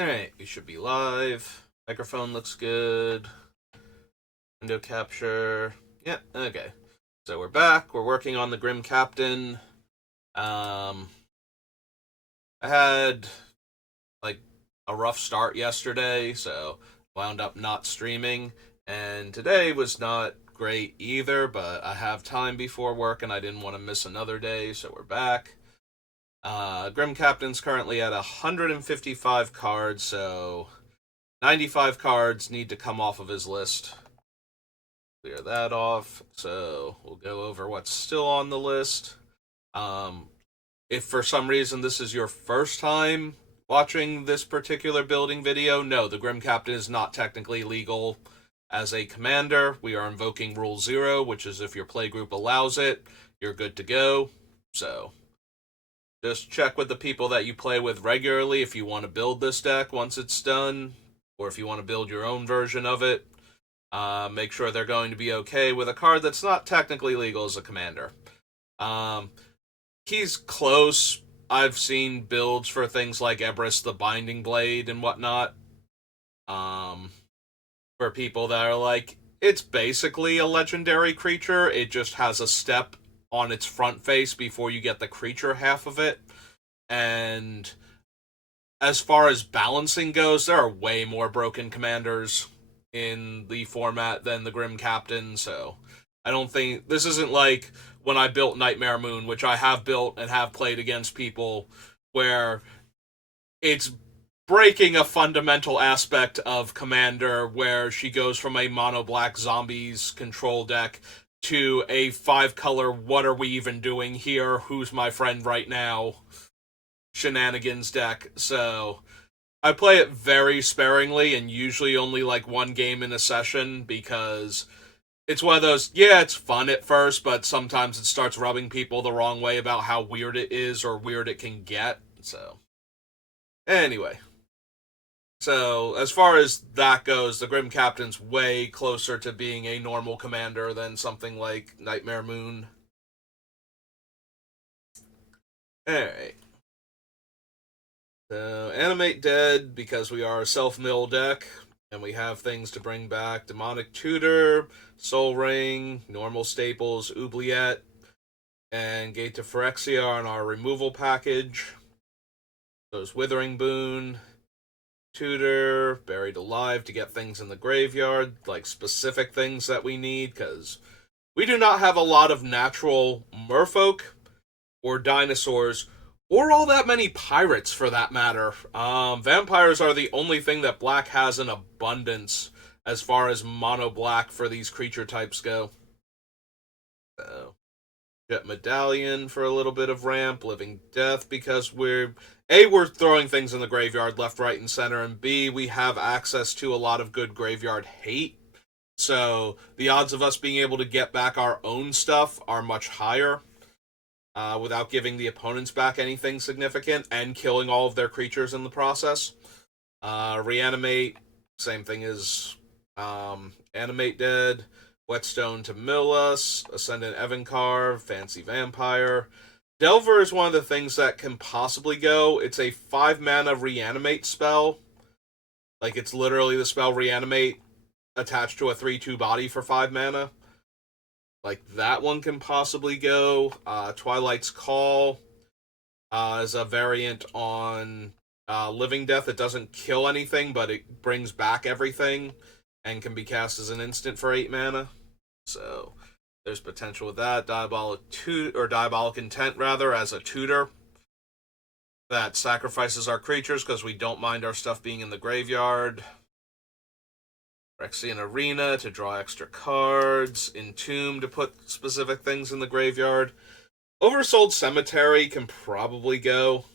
Alright, we should be live. Microphone looks good. Window capture. Yeah, okay. So we're back. We're working on the Grim Captain. Um, I had like a rough start yesterday, so wound up not streaming. And today was not great either, but I have time before work and I didn't want to miss another day, so we're back. Grim Captain's currently at 155 cards, so 95 cards need to come off of his list. Clear that off. So we'll go over what's still on the list. Um, if for some reason this is your first time watching this particular building video, no, the Grim Captain is not technically legal as a commander. We are invoking Rule 0, which is if your playgroup allows it, you're good to go. So just check with the people that you play with regularly if you want to build this deck once it's done, or if you want to build your own version of it. Make sure they're going to be okay with a card that's not technically legal as a commander. Um, he's close. I've seen builds for things like Ebris the Binding Blade and whatnot. Um, for people that are like, it's basically a legendary creature. It just has a step on its front face before you get the creature half of it. And as far as balancing goes, there are way more broken commanders in the format than the Grim Captain, so I don't think this isn't like when I built Nightmare Moon, which I have built and have played against people, where it's breaking a fundamental aspect of Commander, where she goes from a mono black zombies control deck to a 5 color what are we even doing here, who's my friend right now shenanigans deck. So I play it very sparingly and usually only like one game in a session because it's one of those, yeah, it's fun at first, but sometimes it starts rubbing people the wrong way about how weird it is or weird it can get. So, anyway. So, as far as that goes, the Grim Captain's way closer to being a normal commander than something like Nightmare Moon. Alright. So, Animate Dead, because we are a self-mill deck, and we have things to bring back. Demonic Tutor, Soul Ring, normal staples, Oubliette, and Gate to Phyrexia on our removal package. Those Withering Boon, Tutor, Buried Alive to get things in the graveyard, like specific things that we need, because we do not have a lot of natural merfolk or dinosaurs, or all that many pirates for that matter. Vampires are the only thing that black has in abundance as far as mono black for these creature types go. So, Jet Medallion for a little bit of ramp, Living Death because we're throwing things in the graveyard left, right, and center, and B, we have access to a lot of good graveyard hate. So the odds of us being able to get back our own stuff are much higher without giving the opponents back anything significant and killing all of their creatures in the process. Reanimate, same thing as Animate Dead. Whetstone to mill us. Ascendant Evancar, Fancy Vampire. Delver is one of the things that can possibly go. It's a 5 mana reanimate spell. Like, it's literally the spell reanimate attached to a 3/2 body for 5 mana. Like, that one can possibly go. Twilight's Call is a variant on Living Death. It doesn't kill anything, but it brings back everything and can be cast as an instant for 8 mana. So there's potential with that. Diabolic Intent rather as a tutor that sacrifices our creatures because we don't mind our stuff being in the graveyard. Phyrexian Arena to draw extra cards. Entomb to put specific things in the graveyard. Oversold Cemetery can probably go.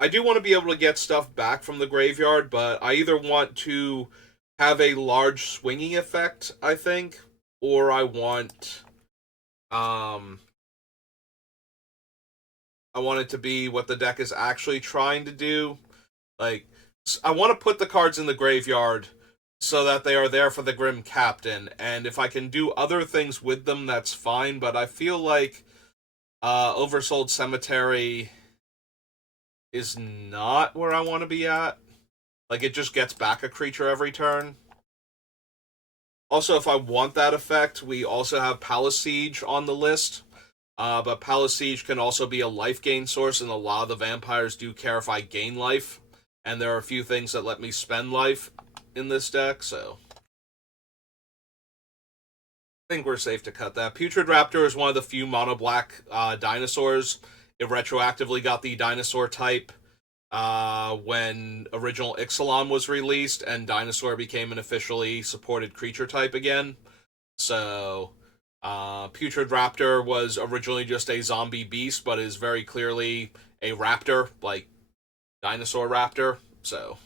I do want to be able to get stuff back from the graveyard, but I either want to have a large swinging effect, I think, or um I want it to be what the deck is actually trying to do. Like, I want to put the cards in the graveyard so that they are there for the Grim Captain, and if I can do other things with them, that's fine, but I feel like Oversold Cemetery is not where I want to be at. Like, it just gets back a creature every turn. Also, if I want that effect, we also have Palace Siege on the list. But Palace Siege can also be a life gain source, and a lot of the vampires do care if I gain life. And there are a few things that let me spend life in this deck, so I think we're safe to cut that. Putrid Raptor is one of the few mono black dinosaurs. It retroactively got the dinosaur type when original Ixalan was released, and dinosaur became an officially supported creature type again. So, Putrid Raptor was originally just a zombie beast, but is very clearly a raptor, like dinosaur raptor. So,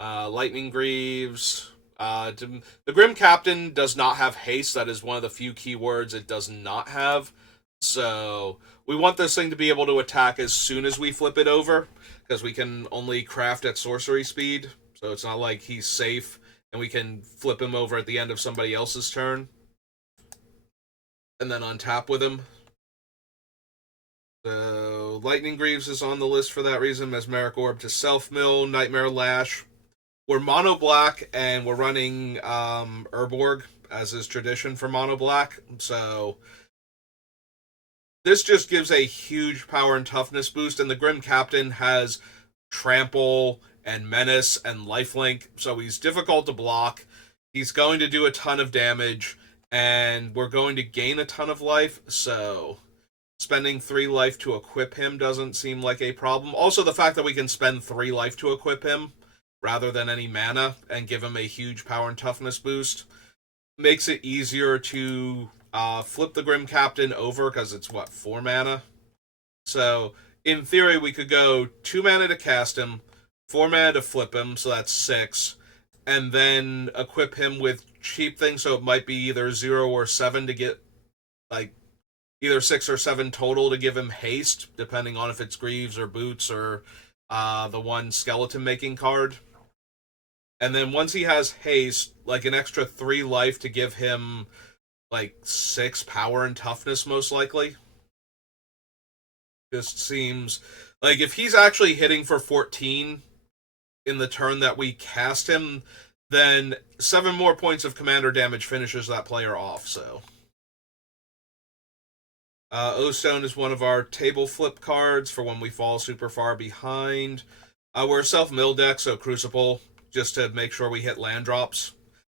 Lightning Greaves. The Grim Captain does not have haste. That is one of the few keywords it does not have. So we want this thing to be able to attack as soon as we flip it over, because we can only craft at sorcery speed. So it's not like he's safe and we can flip him over at the end of somebody else's turn and then untap with him. So Lightning Greaves is on the list for that reason. Mesmeric Orb to self-mill, Nightmare Lash. We're mono black and we're running Urborg, as is tradition for mono black. So this just gives a huge power and toughness boost, and the Grim Captain has Trample and Menace and Lifelink, so he's difficult to block. He's going to do a ton of damage, and we're going to gain a ton of life, so spending 3 life to equip him doesn't seem like a problem. Also, the fact that we can spend 3 life to equip him rather than any mana and give him a huge power and toughness boost makes it easier to flip the Grim Captain over, because it's, 4 mana? So, in theory, we could go 2 mana to cast him, 4 mana to flip him, so that's 6, and then equip him with cheap things, so it might be either 0 or 7 to get, either 6 or 7 total to give him haste, depending on if it's Greaves or Boots or the one skeleton making card. And then once he has haste, an extra 3 life to give him 6 power and toughness, most likely. Just seems if he's actually hitting for 14 in the turn that we cast him, then 7 more points of commander damage finishes that player off, so. O-Stone is one of our table flip cards for when we fall super far behind. We're a self-mill deck, so Crucible, just to make sure we hit land drops.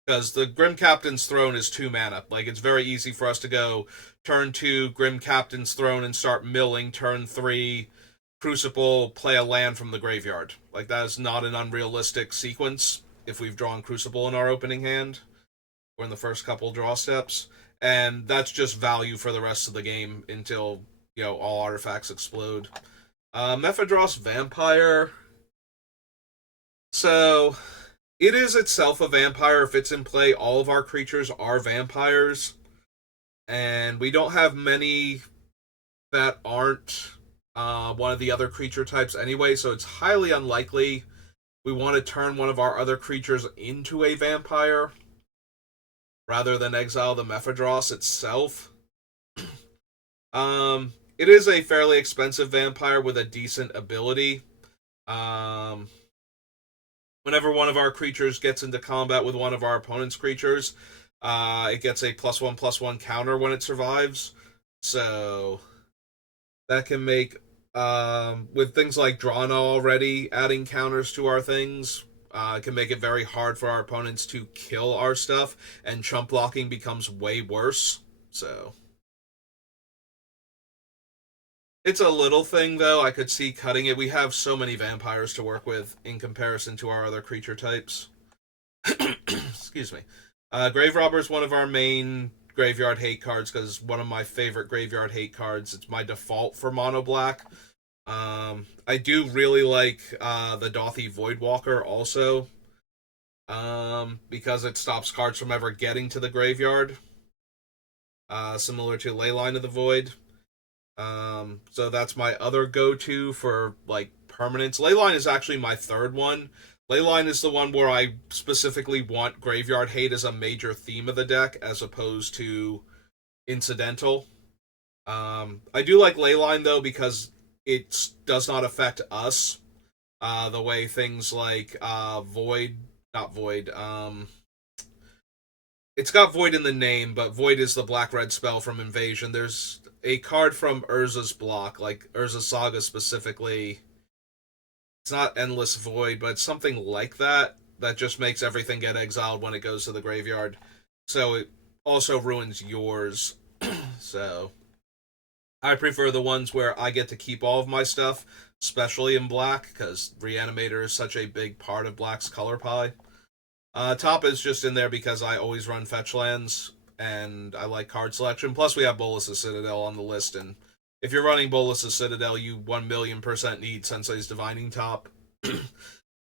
Because the Grim Captain's Throne is 2 mana. It's very easy for us to go turn 2, Grim Captain's Throne, and start milling. Turn 3, Crucible, play a land from the graveyard. That is not an unrealistic sequence if we've drawn Crucible in our opening hand, or in the first couple draw steps. And that's just value for the rest of the game until, all artifacts explode. Mephedros Vampire. So, it is itself a vampire. If it's in play, all of our creatures are vampires. And we don't have many that aren't one of the other creature types anyway, so it's highly unlikely we want to turn one of our other creatures into a vampire rather than exile the Mephedros itself. It is a fairly expensive vampire with a decent ability. Whenever one of our creatures gets into combat with one of our opponent's creatures, it gets a +1/+1 counter when it survives. So that can make, with things like Drana already adding counters to our things, it can make it very hard for our opponents to kill our stuff, and chump blocking becomes way worse. So it's a little thing, though. I could see cutting it. We have so many vampires to work with in comparison to our other creature types. Excuse me. Grave Robber is one of our main graveyard hate cards, because one of my favorite graveyard hate cards. It's my default for mono black. I do really like the Dauthi Voidwalker also, because it stops cards from ever getting to the graveyard, similar to Leyline of the Void. So that's my other go-to for permanents. Leyline is actually my third one. Leyline is the one where I specifically want graveyard hate as a major theme of the deck, as opposed to incidental. I do like Leyline, though, because it does not affect us. The way things like Void, not Void, it's got Void in the name, but Void is the black-red spell from Invasion. There's a card from Urza's block, like Urza Saga specifically. It's not Endless Void, but it's something like that, that just makes everything get exiled when it goes to the graveyard. So it also ruins yours. So I prefer the ones where I get to keep all of my stuff, especially in black, because Reanimator is such a big part of black's color pie. Top is just in there because I always run fetch lands, and I like card selection. Plus, we have Bolas' Citadel on the list, and if you're running Bolas' Citadel, you 1,000,000% need Sensei's Divining Top.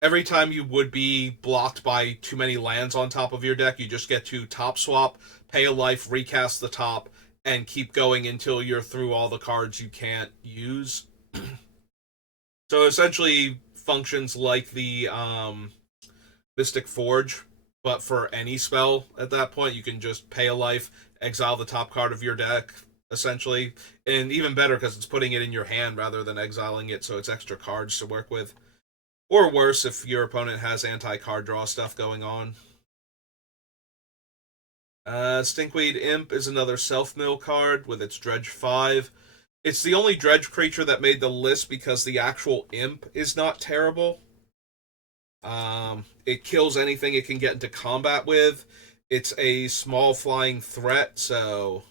Every time you would be blocked by too many lands on top of your deck, you just get to top swap, pay a life, recast the top, and keep going until you're through all the cards you can't use. So essentially functions like the Mystic Forge, but for any spell at that point, you can just pay a life, exile the top card of your deck, essentially. And even better because it's putting it in your hand rather than exiling it, so it's extra cards to work with. Or worse, if your opponent has anti-card draw stuff going on. Stinkweed Imp is another self-mill card with its Dredge 5. It's the only Dredge creature that made the list because the actual Imp is not terrible. It kills anything it can get into combat with. It's a small flying threat, so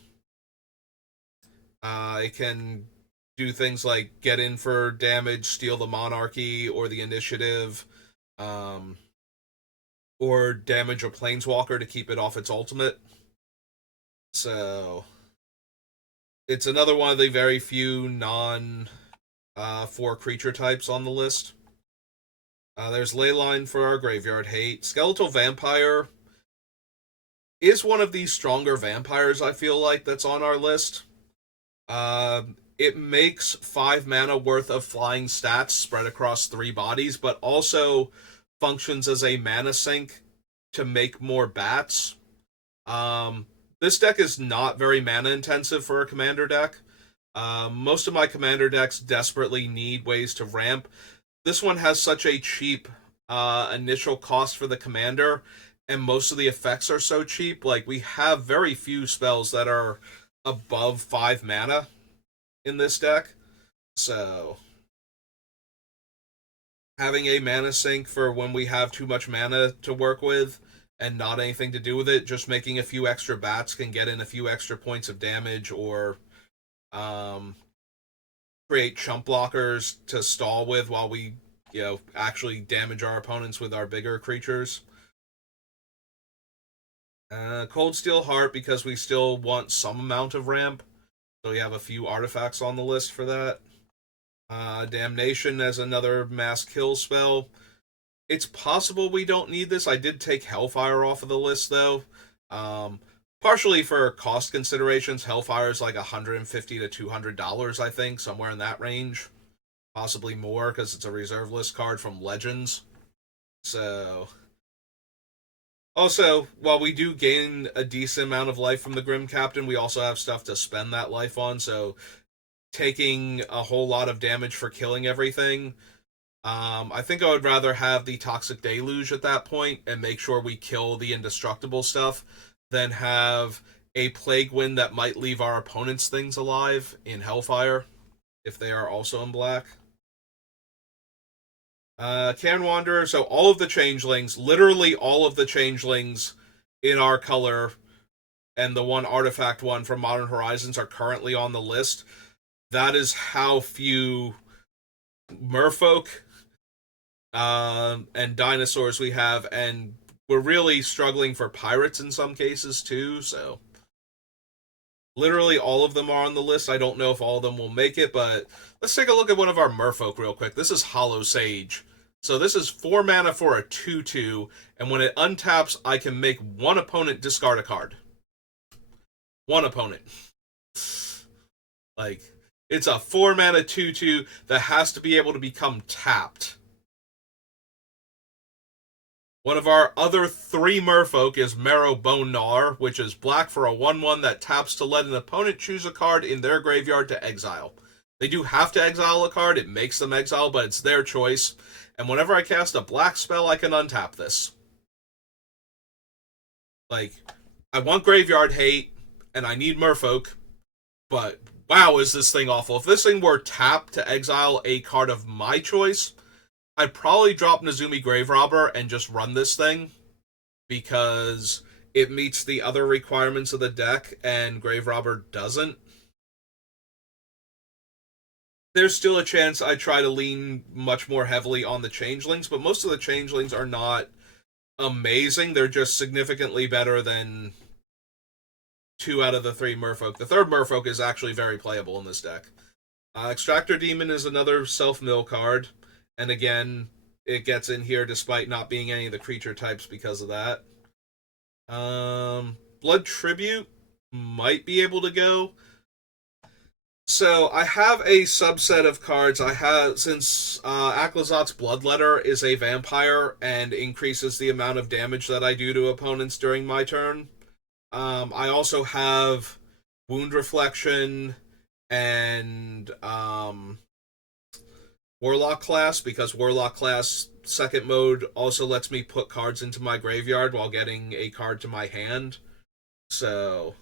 it can do things like get in for damage, steal the Monarchy or the Initiative, or damage a Planeswalker to keep it off its ultimate. So it's another one of the very few non 4 creature types on the list. There's Leyline for our graveyard hate. Skeletal Vampire is one of these stronger vampires, I feel like, that's on our list. It makes 5 mana worth of flying stats spread across 3 bodies, but also functions as a mana sink to make more bats. This deck is not very mana intensive for a commander deck. Most of my commander decks desperately need ways to ramp. This one has such a cheap initial cost for the commander, and most of the effects are so cheap. Like, we have very few spells that are above 5 mana in this deck. So having a mana sink for when we have too much mana to work with and not anything to do with it, just making a few extra bats can get in a few extra points of damage, or create chump blockers to stall with while we, actually damage our opponents with our bigger creatures. Cold Steel Heart, because we still want some amount of ramp, so we have a few artifacts on the list for that. Damnation as another mass kill spell. It's possible we don't need this. I did take Hellfire off of the list, though. Partially for cost considerations. Hellfire is like $150 to $200, I think, somewhere in that range. Possibly more, because it's a reserve list card from Legends. So also, while we do gain a decent amount of life from the Grim Captain, we also have stuff to spend that life on, so taking a whole lot of damage for killing everything, I think I would rather have the Toxic Deluge at that point and make sure we kill the indestructible stuff than have a Plague Wind that might leave our opponent's things alive in Hellfire if they are also in black. Cairn Wanderer, so all of the changelings, literally all of the changelings in our color and the one artifact one from Modern Horizons are currently on the list. That is how few merfolk and dinosaurs we have, and we're really struggling for pirates in some cases too, so literally all of them are on the list. I don't know if all of them will make it, but let's take a look at one of our merfolk real quick. This is Hollow Sage. So this is 4 mana for a 2/2, and when it untaps, I can make one opponent discard a card. One opponent. Like, it's a 4 mana 2/2 that has to be able to become tapped. One of our other 3 merfolk is Marrow Bone Gnawer, which is black for a 1/1 that taps to let an opponent choose a card in their graveyard to exile. They do have to exile a card. It makes them exile, but it's their choice. And whenever I cast a black spell, I can untap this. Like, I want Graveyard Hate, and I need Merfolk, but wow, is this thing awful. If this thing were tapped to exile a card of my choice, I'd probably drop Nezumi Graverobber and just run this thing, because it meets the other requirements of the deck, and Graverobber doesn't. There's still a chance I try to lean much more heavily on the Changelings, but most of the Changelings are not amazing. They're just significantly better than 2 out of the 3 Merfolk. The third Merfolk is actually very playable in this deck. Extractor Demon is another self-mill card, and again, it gets in here despite not being any of the creature types because of that. Blood Tribute might be able to go. So I have a subset of cards. I have, since Aclazot's Bloodletter is a vampire and increases the amount of damage that I do to opponents during my turn. I also have Wound Reflection and Warlock class, because Warlock class second mode also lets me put cards into my graveyard while getting a card to my hand. So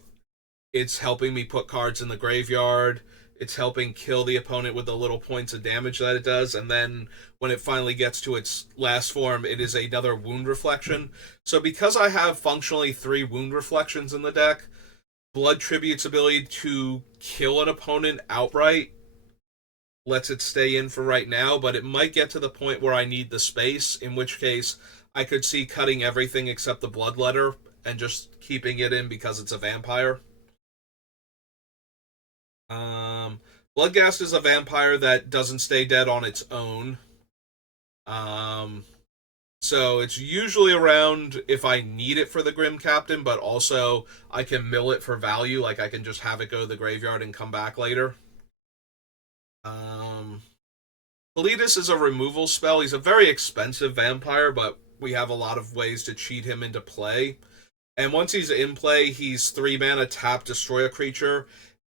it's helping me put cards in the graveyard. It's helping kill the opponent with the little points of damage that it does, and then when it finally gets to its last form, it is another Wound Reflection. So because I have functionally 3 Wound Reflections in the deck, Blood Tribute's ability to kill an opponent outright lets it stay in for right now, but it might get to the point where I need the space, in which case I could see cutting everything except the Bloodletter and just keeping it in because it's a vampire. Bloodghast is a vampire that doesn't stay dead on its own. So it's usually around if I need it for the Grim Captain, but also I can mill it for value, like I can just have it go to the graveyard and come back later. Politis is a removal spell. He's a very expensive vampire, but we have a lot of ways to cheat him into play. And once he's in play, he's 3 mana, tap, destroy a creature,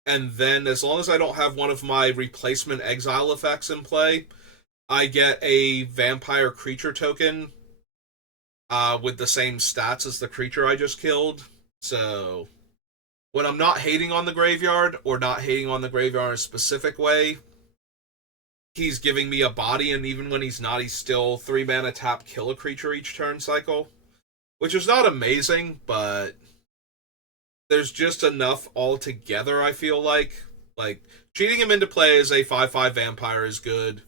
and then as long as I don't have one of my replacement exile effects in play, I get a vampire creature token with the same stats as the creature I just killed. So when I'm not hating on the graveyard, or not hating on the graveyard in a specific way, he's giving me a body, and even when he's not, he's still 3 mana, tap, kill a creature each turn cycle, which is not amazing, but there's just enough altogether, I feel like. Like, cheating him into play as a 5/5 vampire is good.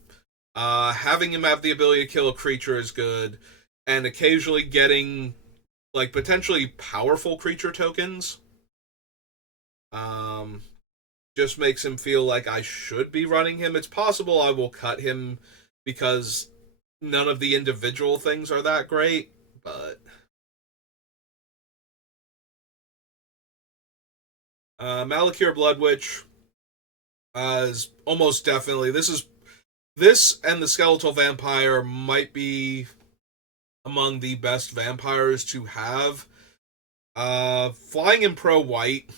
Having him have the ability to kill a creature is good. And occasionally getting, like, potentially powerful creature tokens just makes him feel like I should be running him. It's possible I will cut him because none of the individual things are that great, but Malakir Bloodwitch is almost definitely, this and the Skeletal Vampire might be among the best vampires to have. Flying in pro white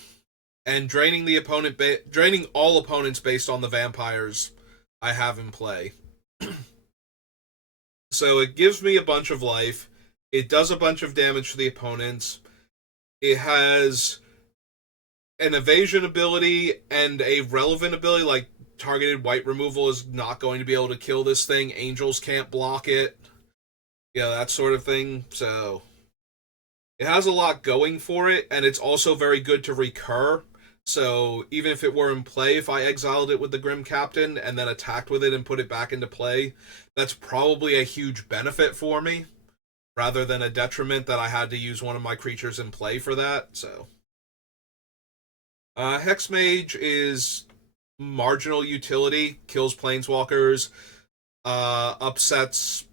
and draining all opponents based on the vampires I have in play. So it gives me a bunch of life. It does a bunch of damage to the opponents. It has an evasion ability and a relevant ability, like targeted white removal is not going to be able to kill this thing. Angels can't block it. Yeah, that sort of thing. So it has a lot going for it, and it's also very good to recur. So even if it were in play, if I exiled it with the Grim Captain and then attacked with it and put it back into play, that's probably a huge benefit for me, rather than a detriment that I had to use one of my creatures in play for that. So Hexmage is marginal utility, kills planeswalkers, upsets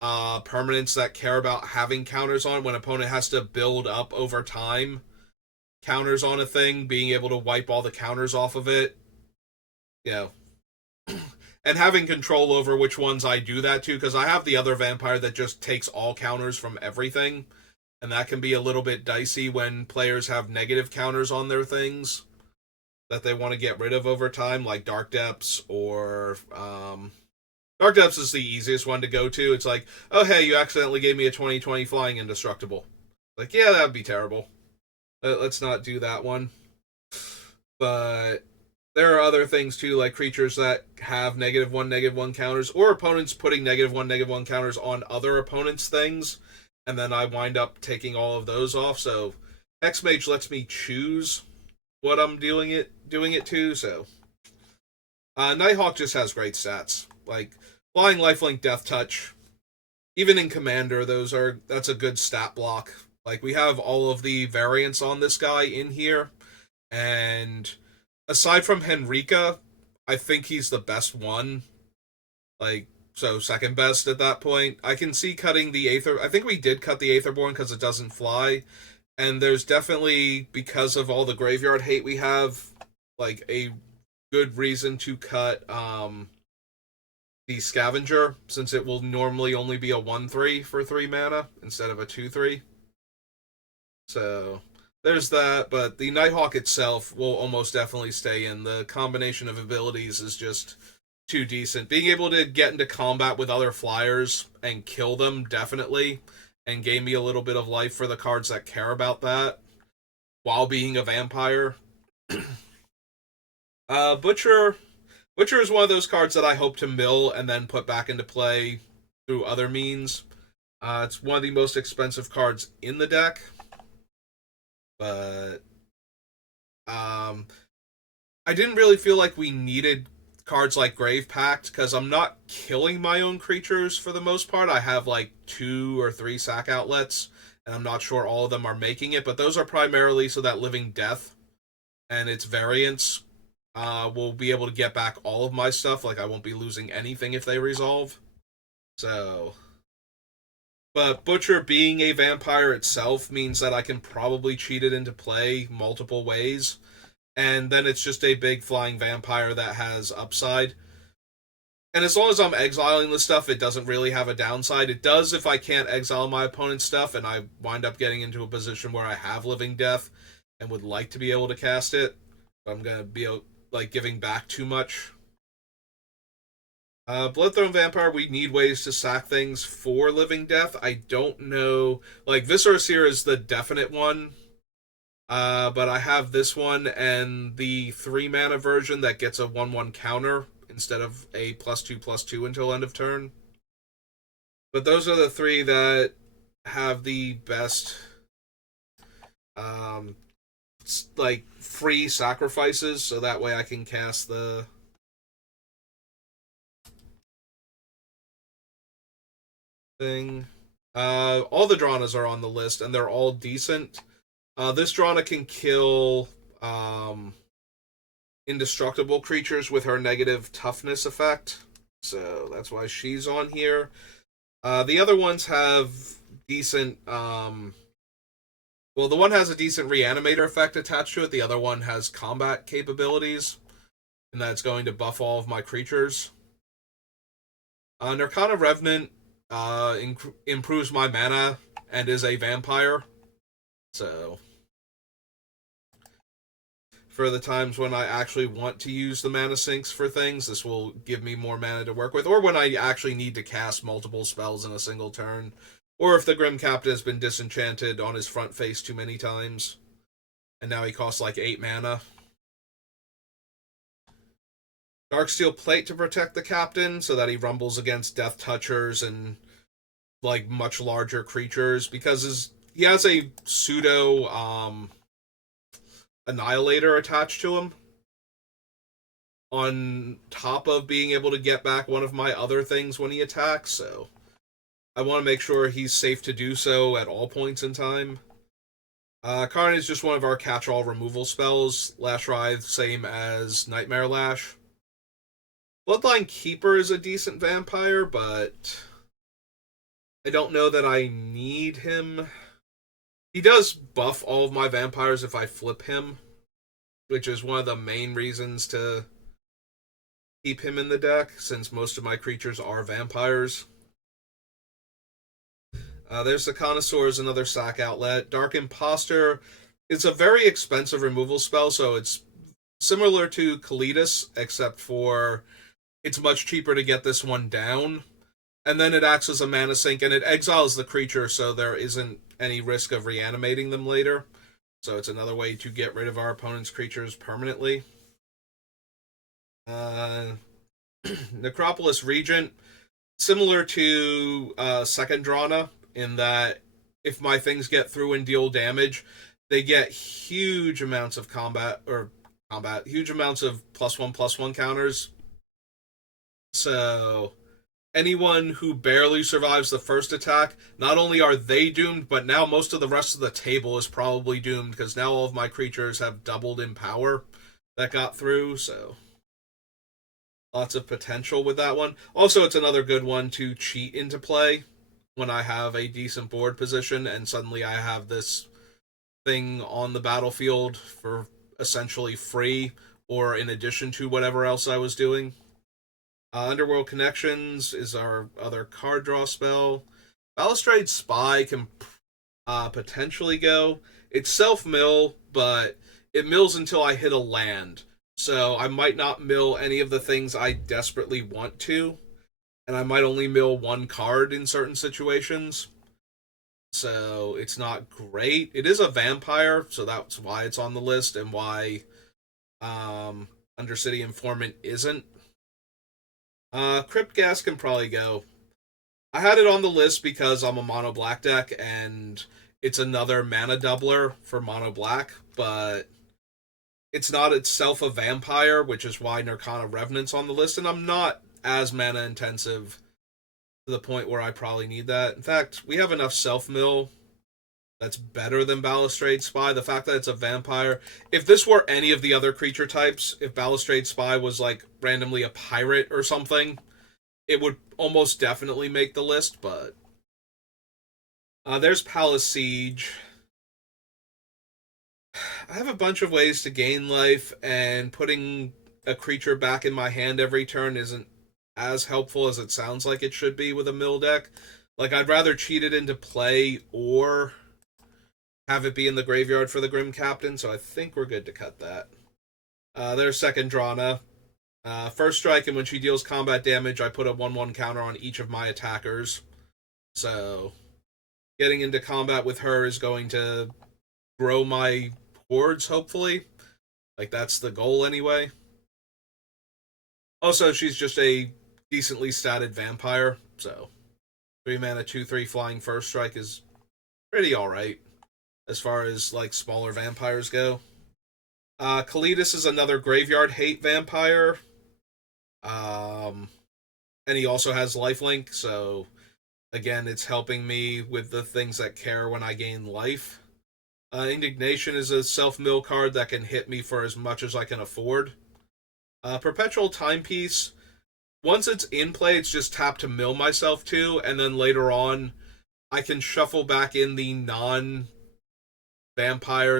permanents that care about having counters on. When an opponent has to build up over time counters on a thing, being able to wipe all the counters off of it, you know, and having control over which ones I do that to, because I have the other vampire that just takes all counters from everything, and that can be a little bit dicey when players have negative counters on their things. that they want to get rid of over time, like Dark Depths or Dark Depths is the easiest one to go to. It's like, oh hey, you accidentally gave me a 2020 flying indestructible. Like, yeah, that would be terrible. Let's not do that one. But there are other things too, like creatures that have -1/-1 counters, or opponents putting -1/-1 counters on other opponents' things, and then I wind up taking all of those off. So X-Mage lets me choose what I'm doing it to. So Nighthawk just has great stats, like Flying, Lifelink, Death Touch. Even in Commander, that's a good stat block. Like, we have all of the variants on this guy in here, and aside from Henrika, I think he's the best one. Like, so second best at that point. I can see cutting the Aether. I think we did cut the Aetherborn because it doesn't fly. And there's definitely, because of all the graveyard hate we have, like a good reason to cut the Scavenger, since it will normally only be a 1/3 for 3 mana instead of a 2/3. So there's that, but the Nighthawk itself will almost definitely stay in. The combination of abilities is just too decent. Being able to get into combat with other flyers and kill them, definitely, and gain me a little bit of life for the cards that care about that, while being a vampire. Butcher is one of those cards that I hope to mill and then put back into play through other means. It's one of the most expensive cards in the deck, but I didn't really feel like we needed cards like Grave Pact, because I'm not killing my own creatures for the most part. I have like 2 or 3 sack outlets, and I'm not sure all of them are making it, but those are primarily so that Living Death and its variants will be able to get back all of my stuff. Like, I won't be losing anything if they resolve. So, but Butcher being a vampire itself means that I can probably cheat it into play multiple ways, and then it's just a big flying vampire that has upside. And as long as I'm exiling the stuff, it doesn't really have a downside. It does if I can't exile my opponent's stuff and I wind up getting into a position where I have Living Death and would like to be able to cast it. I'm going to be like giving back too much. Bloodthrone Vampire, we need ways to sack things for Living Death. I don't know. Like, Viscera Seer is the definite one. But I have this one and the 3 mana version that gets a 1/1 counter instead of a +2/+2 until end of turn. But those are the 3 that have the best like free sacrifices, so that way I can cast the thing. All the Dranas are on the list, and they're all decent. This Drana can kill indestructible creatures with her negative toughness effect, so that's why she's on here. The other ones have decent. Well, the one has a decent reanimator effect attached to it. The other one has combat capabilities, and that's going to buff all of my creatures. Nirkana Revenant improves my mana and is a vampire. So, for the times when I actually want to use the mana sinks for things, this will give me more mana to work with. Or when I actually need to cast multiple spells in a single turn. Or if the Grim Captain has been disenchanted on his front face too many times, and now he costs like 8 mana. Darksteel Plate to protect the Captain, so that he rumbles against Death Touchers and like much larger creatures, because he has a pseudo Annihilator attached to him, on top of being able to get back one of my other things when he attacks, so I want to make sure he's safe to do so at all points in time. Karn is just one of our catch-all removal spells. Lash Writhe, same as Nightmare Lash. Bloodline Keeper is a decent vampire, but I don't know that I need him. He does buff all of my vampires if I flip him, which is one of the main reasons to keep him in the deck, since most of my creatures are vampires. There's the Connoisseurs, another sack outlet. Dark Imposter is a very expensive removal spell, so it's similar to Kalidas, except for it's much cheaper to get this one down. And then it acts as a mana sink, and it exiles the creature, so there isn't any risk of reanimating them later. So it's another way to get rid of our opponent's creatures permanently. Necropolis Regent, similar to Second Drana, in that if my things get through and deal damage, they get huge amounts of huge amounts of +1/+1 counters. So anyone who barely survives the first attack, not only are they doomed, but now most of the rest of the table is probably doomed because now all of my creatures have doubled in power that got through, so lots of potential with that one. Also, it's another good one to cheat into play when I have a decent board position and suddenly I have this thing on the battlefield for essentially free or in addition to whatever else I was doing. Underworld Connections is our other card draw spell. Balustrade Spy can potentially go. It's self-mill, but it mills until I hit a land. So I might not mill any of the things I desperately want to, and I might only mill one card in certain situations. So it's not great. It is a vampire, so that's why it's on the list and why Undercity Informant isn't. Crypt Gas can probably go. I had it on the list because I'm a mono black deck and it's another mana doubler for mono black, but it's not itself a vampire, which is why Nirkana Revenant's on the list, and I'm not as mana intensive to the point where I probably need that. In fact, we have enough self-mill that's better than Balustrade Spy. The fact that it's a vampire. If this were any of the other creature types, if Balustrade Spy was like randomly a pirate or something, it would almost definitely make the list, but there's Palace Siege. I have a bunch of ways to gain life, and putting a creature back in my hand every turn isn't as helpful as it sounds like it should be with a mill deck. Like, I'd rather cheat it into play or have it be in the graveyard for the Grim Captain, so I think we're good to cut that. There's Second Drana. First strike, and when she deals combat damage, I put a 1/1 counter on each of my attackers. So, getting into combat with her is going to grow my hordes, hopefully. Like, that's the goal anyway. Also, she's just a decently statted vampire, so 3 mana, 2/3 flying first strike is pretty alright as far as, like, smaller vampires go. Kalidas is another graveyard hate vampire. And he also has lifelink, so again, it's helping me with the things that care when I gain life. Indignation is a self-mill card that can hit me for as much as I can afford. Perpetual Timepiece, once it's in play, it's just tap to mill myself to, and then later on, I can shuffle back in the non-vampire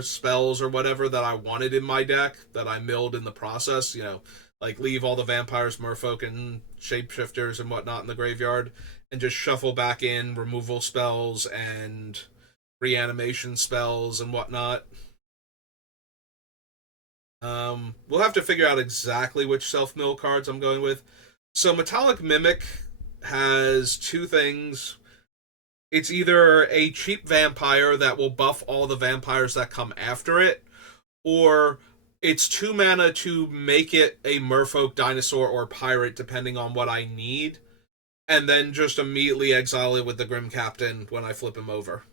spells or whatever that I wanted in my deck that I milled in the process, like leave all the vampires, merfolk, and shapeshifters and whatnot in the graveyard, and just shuffle back in removal spells and reanimation spells and whatnot. We'll have to figure out exactly which self-mill cards I'm going with. So Metallic Mimic has two things. It's either a cheap vampire that will buff all the vampires that come after it, or it's 2 mana to make it a merfolk, dinosaur, or pirate, depending on what I need, and then just immediately exile it with the Grim Captain when I flip him over.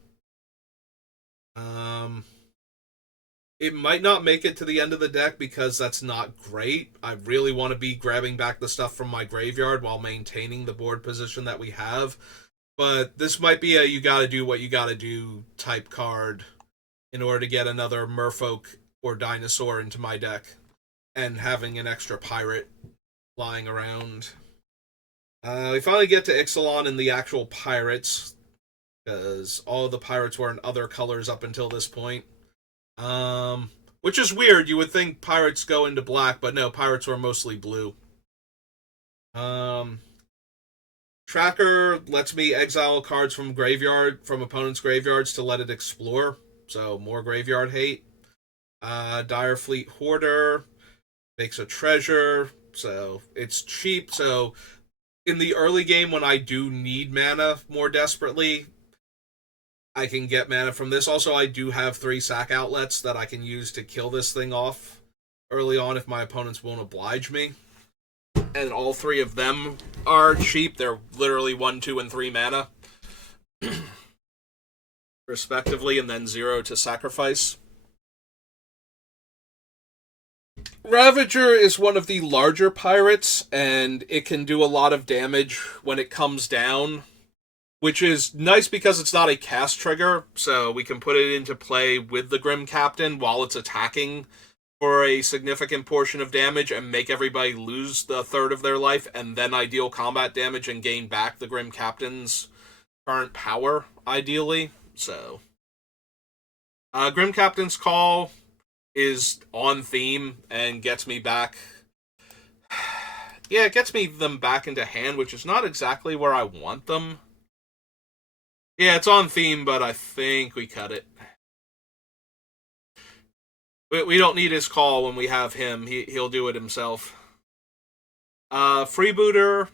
It might not make it to the end of the deck because that's not great. I really want to be grabbing back the stuff from my graveyard while maintaining the board position that we have. But this might be a you gotta do what you gotta do type card in order to get another merfolk or dinosaur into my deck and having an extra pirate lying around. We finally get to Ixalan and the actual pirates, because all of the pirates were in other colors up until this point. Which is weird. You would think pirates go into black, but no, pirates were mostly blue. Tracker lets me exile cards from opponents' graveyards to let it explore, so more graveyard hate. Dire Fleet Hoarder. makes a treasure, so it's cheap. So in the early game, when I do need mana more desperately, I can get mana from this. Also, I do have 3 sack outlets that I can use to kill this thing off early on if my opponents won't oblige me. And all 3 of them are cheap. They're literally 1, 2, and 3 mana, respectively, and then 0 to sacrifice. Ravager is one of the larger pirates, and it can do a lot of damage when it comes down, which is nice because it's not a cast trigger, so we can put it into play with the Grim Captain while it's attacking for a significant portion of damage and make everybody lose the third of their life, and then I deal combat damage and gain back the Grim Captain's current power, ideally. So, Grim Captain's Call is on theme and gets me back. Yeah, it gets me them back into hand, which is not exactly where I want them. Yeah, it's on theme, but I think we cut it. We don't need his call when we have him. He'll do it himself. Freebooter,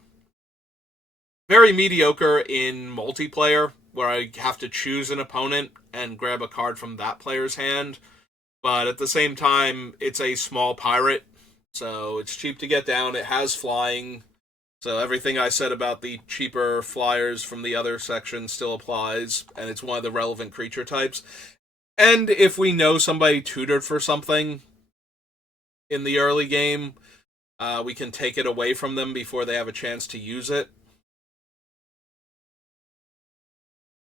very mediocre in multiplayer, where I have to choose an opponent and grab a card from that player's hand. But at the same time, it's a small pirate, so it's cheap to get down. It has flying, so everything I said about the cheaper flyers from the other section still applies, and it's one of the relevant creature types. And if we know somebody tutored for something in the early game, we can take it away from them before they have a chance to use it.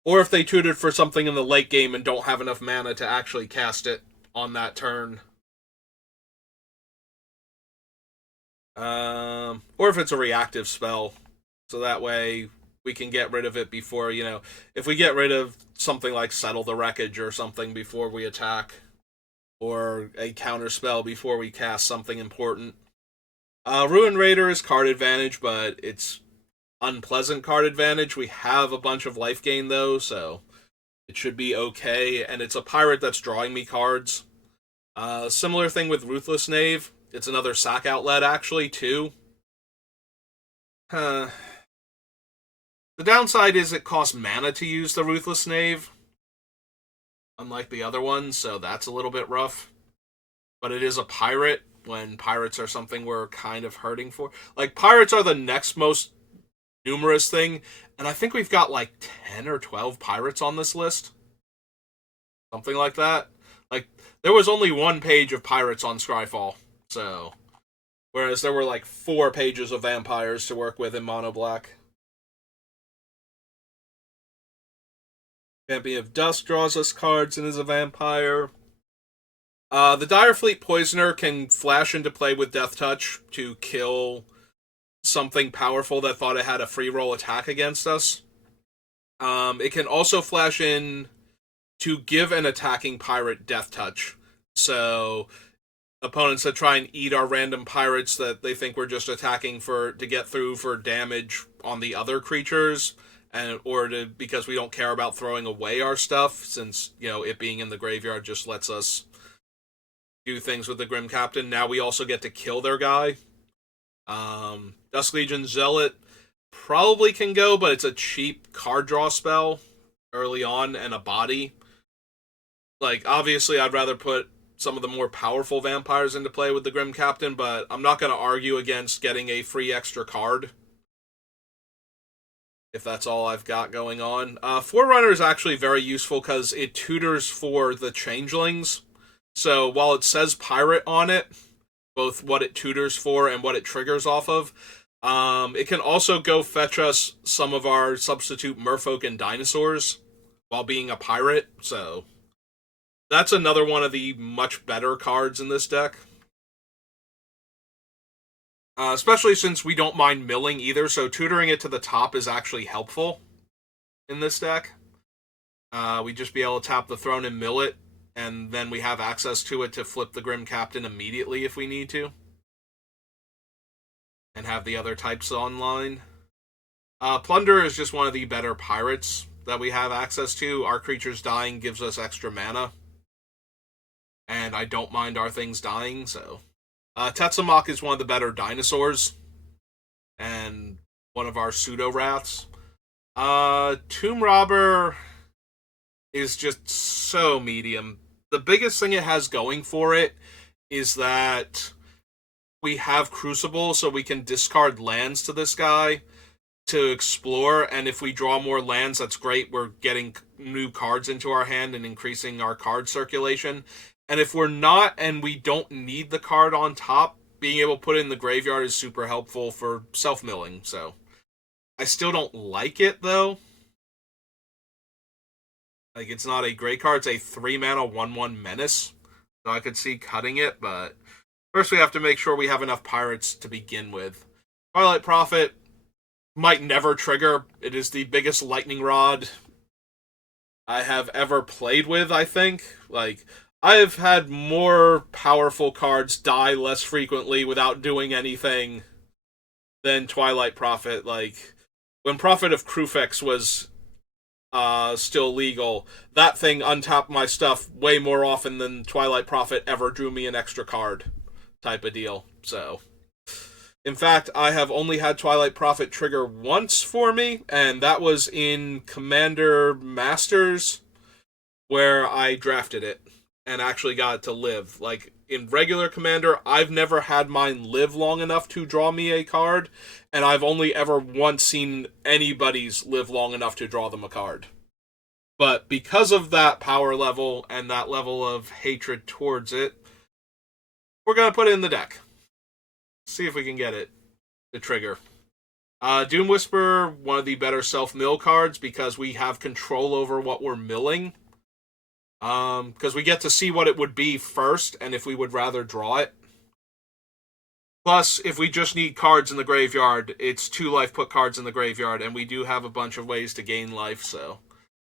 Or if they tutored for something in the late game and don't have enough mana to actually cast it on that turn. Or if it's a reactive spell. So that way we can get rid of it before, if we get rid of something like Settle the Wreckage or something before we attack, or a counter spell before we cast something important. Ruin Raider is card advantage, but it's unpleasant card advantage. We have a bunch of life gain, though, so it should be okay, and it's a pirate that's drawing me cards. Similar thing with Ruthless Knave. It's another sack outlet, actually, too. The downside is it costs mana to use the Ruthless Knave, unlike the other ones, so that's a little bit rough. But it is a pirate, when pirates are something we're kind of hurting for. Like, pirates are the next most numerous thing, and I think we've got like 10 or 12 pirates on this list. Something like that. Like, there was only 1 page of pirates on Scryfall, so... Whereas there were like 4 pages of vampires to work with in Mono Black. Champion of Dusk draws us cards and is a vampire. The Direfleet Poisoner can flash into play with Death Touch to kill something powerful that thought it had a free roll attack against us. It can also flash in to give an attacking pirate Death Touch. So opponents that try and eat our random pirates that they think we're just attacking to get through for damage on the other creatures, because we don't care about throwing away our stuff, since it being in the graveyard just lets us do things with the Grim Captain. Now we also get to kill their guy. Dusk Legion Zealot probably can go, but it's a cheap card draw spell early on and a body. Like, obviously, I'd rather put some of the more powerful vampires into play with the Grim Captain, but I'm not going to argue against getting a free extra card, if that's all I've got going on. Forerunner is actually very useful because it tutors for the changelings. So while it says pirate on it, both what it tutors for and what it triggers off of, it can also go fetch us some of our substitute merfolk and dinosaurs while being a pirate, so that's another one of the much better cards in this deck. Especially since we don't mind milling either, so tutoring it to the top is actually helpful in this deck. We'd just be able to tap the throne and mill it, and then we have access to it to flip the Grim Captain immediately if we need to. And have the other types online. Plunder is just one of the better pirates that we have access to. Our creatures dying gives us extra mana. And I don't mind our things dying, so Tetsamok is one of the better dinosaurs, and one of our pseudo-wraths. Tomb Robber is just so medium. The biggest thing it has going for it is that we have Crucible, so we can discard lands to this guy to explore, and if we draw more lands, that's great. We're getting new cards into our hand and increasing our card circulation. And if we're not, and we don't need the card on top, being able to put it in the graveyard is super helpful for self-milling, so. I still don't like it, though. Like, it's not a great card. It's a 3-mana 1/1 menace, so I could see cutting it, but first we have to make sure we have enough pirates to begin with. Twilight Prophet might never trigger. It is the biggest lightning rod I have ever played with, I think. Like, I've had more powerful cards die less frequently without doing anything than Twilight Prophet. Like, when Prophet of Krufix was still legal, that thing untapped my stuff way more often than Twilight Prophet ever drew me an extra card type of deal. So, in fact, I have only had Twilight Prophet trigger once for me, and that was in Commander Masters, where I drafted it and actually got it to live. Like, in regular Commander, I've never had mine live long enough to draw me a card, and I've only ever once seen anybody's live long enough to draw them a card. But because of that power level and that level of hatred towards it, we're going to put it in the deck. See if we can get it to trigger. Doom Whisperer, one of the better self-mill cards because we have control over what we're milling. Because we get to see what it would be first, and if we would rather draw it. Plus, if we just need cards in the graveyard, it's 2 life put cards in the graveyard, and we do have a bunch of ways to gain life, so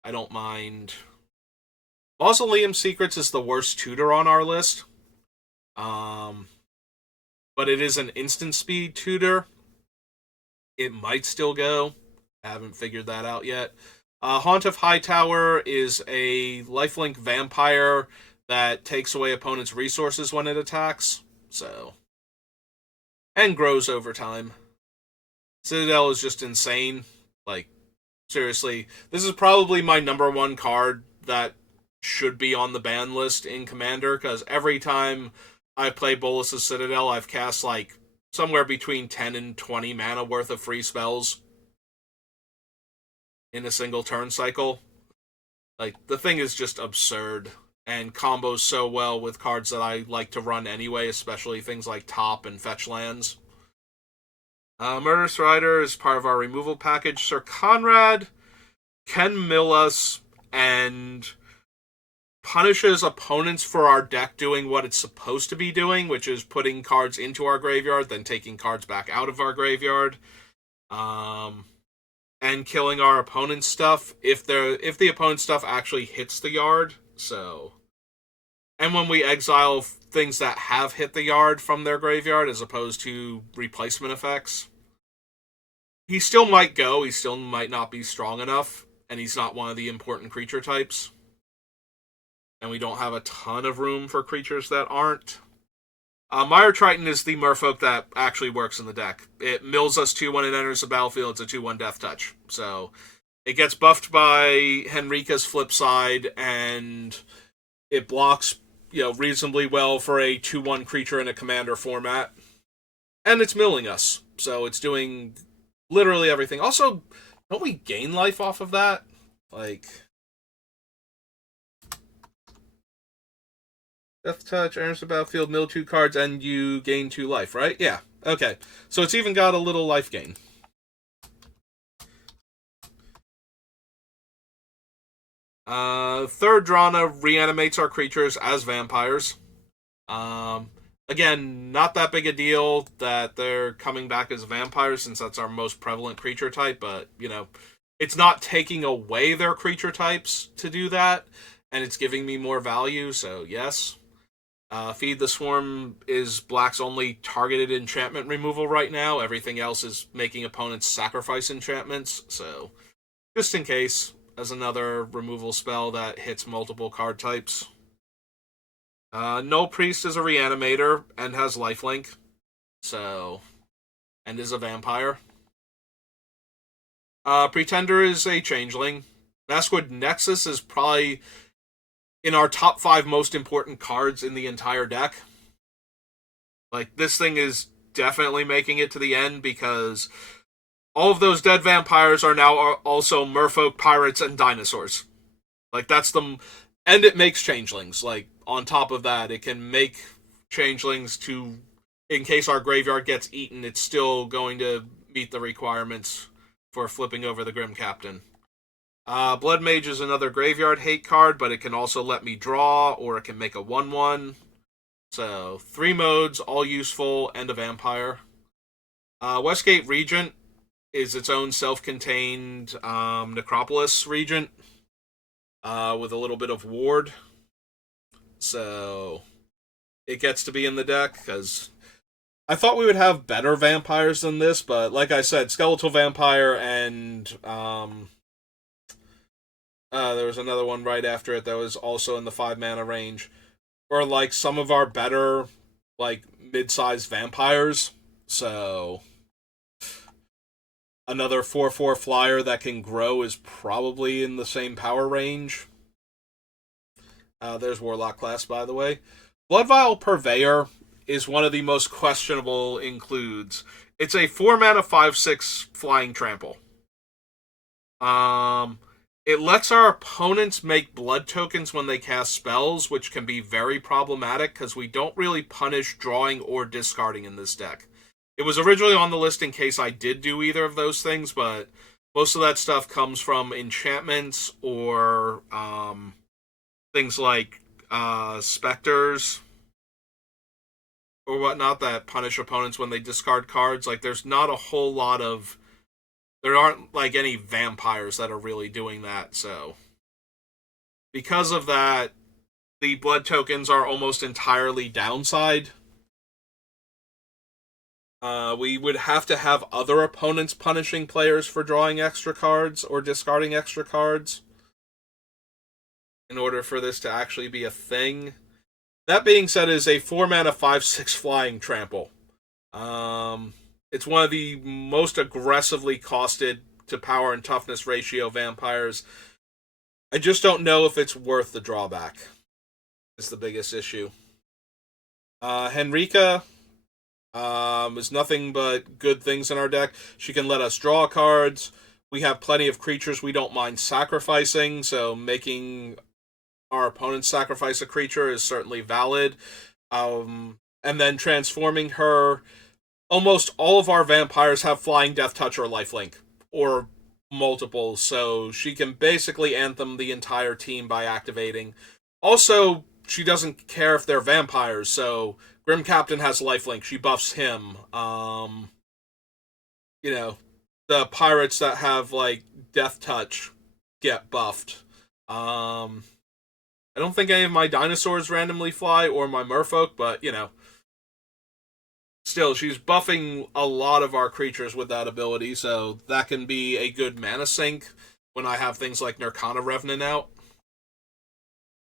I don't mind. Mausoleum Secrets is the worst tutor on our list. But it is an instant speed tutor. It might still go. I haven't figured that out yet. Haunt of Hightower is a lifelink vampire that takes away opponents' resources when it attacks. So. And grows over time. Citadel is just insane. Like, seriously. This is probably my number 1 card that should be on the ban list in Commander, because every time I've played Bolas's Citadel, I've cast, like, somewhere between 10 and 20 mana worth of free spells in a single turn cycle. Like, the thing is just absurd, and combos so well with cards that I like to run anyway, especially things like Top and Fetch Lands. Murderous Rider is part of our removal package. Sir Conrad can mill us and punishes opponents for our deck doing what it's supposed to be doing, which is putting cards into our graveyard, then taking cards back out of our graveyard, and killing our opponent's stuff if the opponent's stuff actually hits the yard. So, and when we exile things that have hit the yard from their graveyard as opposed to replacement effects, he still might go. He still might not be strong enough, and he's not one of the important creature types. And we don't have a ton of room for creatures that aren't. Mire Triton is the merfolk that actually works in the deck. It mills us 2 when it enters the battlefield. It's a 2/1 death touch. So it gets buffed by Henrika's flip side, and it blocks, reasonably well for a 2/1 creature in a commander format. And it's milling us. So it's doing literally everything. Also, don't we gain life off of that? Like, Death Touch, enters the battlefield, mill 2 cards, and you gain 2 life, right? Yeah. Okay. So it's even got a little life gain. Third Drana reanimates our creatures as vampires. Again, not that big a deal that they're coming back as vampires, since that's our most prevalent creature type, but, it's not taking away their creature types to do that, and it's giving me more value, so yes. Feed the Swarm is Black's only targeted enchantment removal right now. Everything else is making opponents sacrifice enchantments, so just in case, as another removal spell that hits multiple card types. Null Priest is a reanimator and has lifelink, so, and is a vampire. Pretender is a changeling. Maskwood Nexus is probably in our top 5 most important cards in the entire deck. Like, this thing is definitely making it to the end because all of those dead vampires are now also merfolk, pirates, and dinosaurs. Like, that's the... And it makes changelings. Like, on top of that, it can make changelings to... In case our graveyard gets eaten, it's still going to meet the requirements for flipping over the Grim Captain. Blood Mage is another graveyard hate card, but it can also let me draw, or it can make a 1/1. So, 3 modes, all useful, and a vampire. Westgate Regent is its own self-contained Necropolis Regent with a little bit of ward. So, it gets to be in the deck, because I thought we would have better vampires than this, but like I said, Skeletal Vampire and there was another one right after it that was also in the 5 mana range, or like some of our better like mid-sized vampires. So another 4/4 flyer that can grow is probably in the same power range. There's Warlock class, by the way. Bloodvial Purveyor is one of the most questionable includes. It's a 4 mana 5/6 flying trample. It lets our opponents make blood tokens when they cast spells, which can be very problematic because we don't really punish drawing or discarding in this deck. It was originally on the list in case I did do either of those things, but most of that stuff comes from enchantments or things like specters or whatnot that punish opponents when they discard cards. Like, there's not a whole lot of... There aren't, like, any vampires that are really doing that, so... Because of that, the blood tokens are almost entirely downside. We would have to have other opponents punishing players for drawing extra cards or discarding extra cards in order for this to actually be a thing. That being said, it is a 4 mana 5/6 flying trample. It's one of the most aggressively costed to power and toughness ratio vampires. I just don't know if it's worth the drawback. It's the biggest issue. Henrika is nothing but good things in our deck. She can let us draw cards. We have plenty of creatures we don't mind sacrificing, so making our opponents sacrifice a creature is certainly valid. And then transforming her... Almost all of our vampires have Flying Death Touch or Lifelink, or multiple, so she can basically anthem the entire team by activating. Also, she doesn't care if they're vampires, so Grim Captain has lifelink. She buffs him. The pirates that have, like, Death Touch get buffed. I don't think any of my dinosaurs randomly fly, or my merfolk, but, still, she's buffing a lot of our creatures with that ability, so that can be a good mana sink when I have things like Nirkana Revenant out.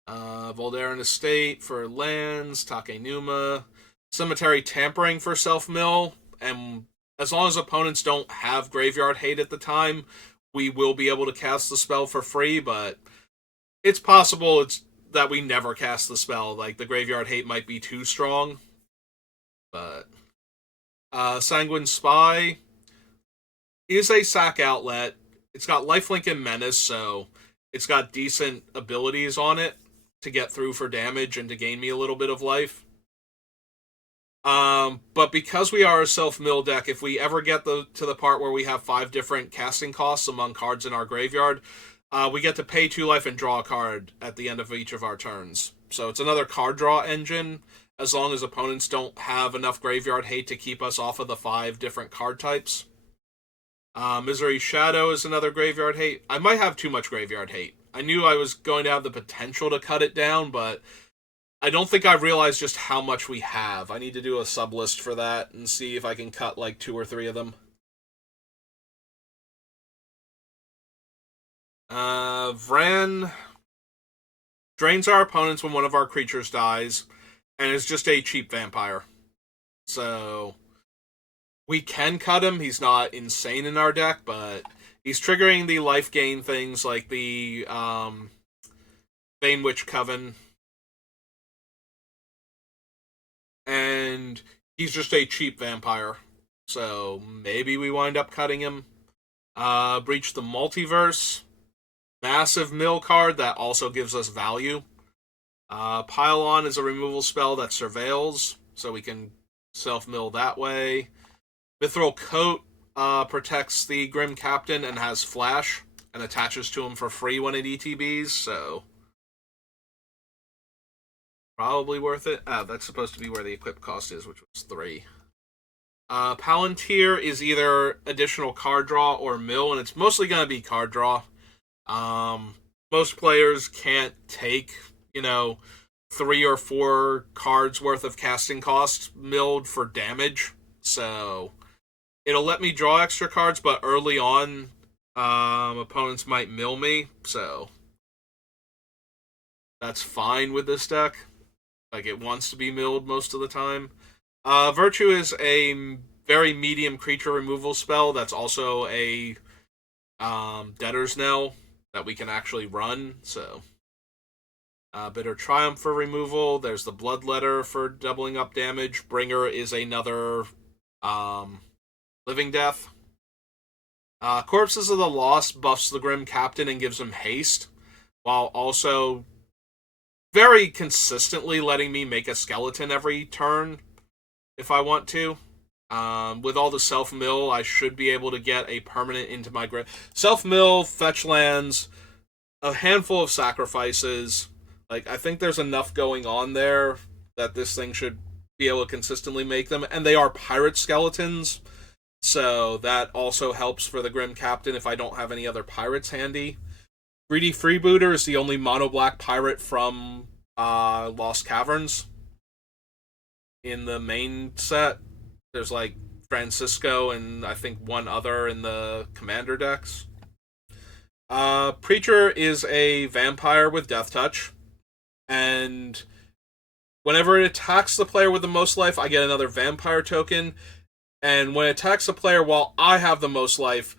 Voldaren Estate for lands, Takenuma, Cemetery Tampering for self-mill, and as long as opponents don't have Graveyard Hate at the time, we will be able to cast the spell for free, but it's possible that we never cast the spell. Like, the Graveyard Hate might be too strong, but... Sanguine Spy is a sack outlet. It's got lifelink and menace, so it's got decent abilities on it to get through for damage and to gain me a little bit of life. But because we are a self-mill deck, if we ever get to the part where we have 5 different casting costs among cards in our graveyard, we get to pay 2 life and draw a card at the end of each of our turns. So it's another card draw engine, as long as opponents don't have enough Graveyard Hate to keep us off of the 5 different card types. Misery Shadow is another Graveyard Hate. I might have too much Graveyard Hate. I knew I was going to have the potential to cut it down, but I don't think I realized just how much we have. I need to do a sub-list for that and see if I can cut like 2 or 3 of them. Vran drains our opponents when one of our creatures dies. and is just a cheap vampire. So we can cut him. He's not insane in our deck, but he's triggering the life gain things like the Bane Witch Coven. And he's just a cheap vampire. So maybe we wind up cutting him. Breach the Multiverse. Massive mill card that also gives us value. Pile-On is a removal spell that surveils, so we can self-mill that way. Mithril Coat protects the Grim Captain and has Flash, and attaches to him for free when it ETBs, so probably worth it. That's supposed to be where the equip cost is, which was 3. Palantir is either additional card draw or mill, and it's mostly going to be card draw. Most players can't take, 3 or 4 cards worth of casting cost milled for damage, so it'll let me draw extra cards, but early on, opponents might mill me, so that's fine with this deck. Like, it wants to be milled most of the time. Virtue is a very medium creature removal spell that's also a Debtor's Knell that we can actually run, so Bitter Triumph for removal. There's the Bloodletter for doubling up damage. Bringer is another Living Death. Corpses of the Lost buffs the Grim Captain and gives him haste, while also very consistently letting me make a skeleton every turn if I want to. With all the self-mill, I should be able to get a permanent into my grave. Self-mill, fetch lands, a handful of sacrifices. Like, I think there's enough going on there that this thing should be able to consistently make them. And they are pirate skeletons, so that also helps for the Grim Captain if I don't have any other pirates handy. Greedy Freebooter is the only mono-black pirate from Lost Caverns in the main set. There's like Francisco and I think one other in the commander decks. Preacher is a vampire with Death Touch, and whenever it attacks the player with the most life, I get another vampire token, and when it attacks the player while I have the most life,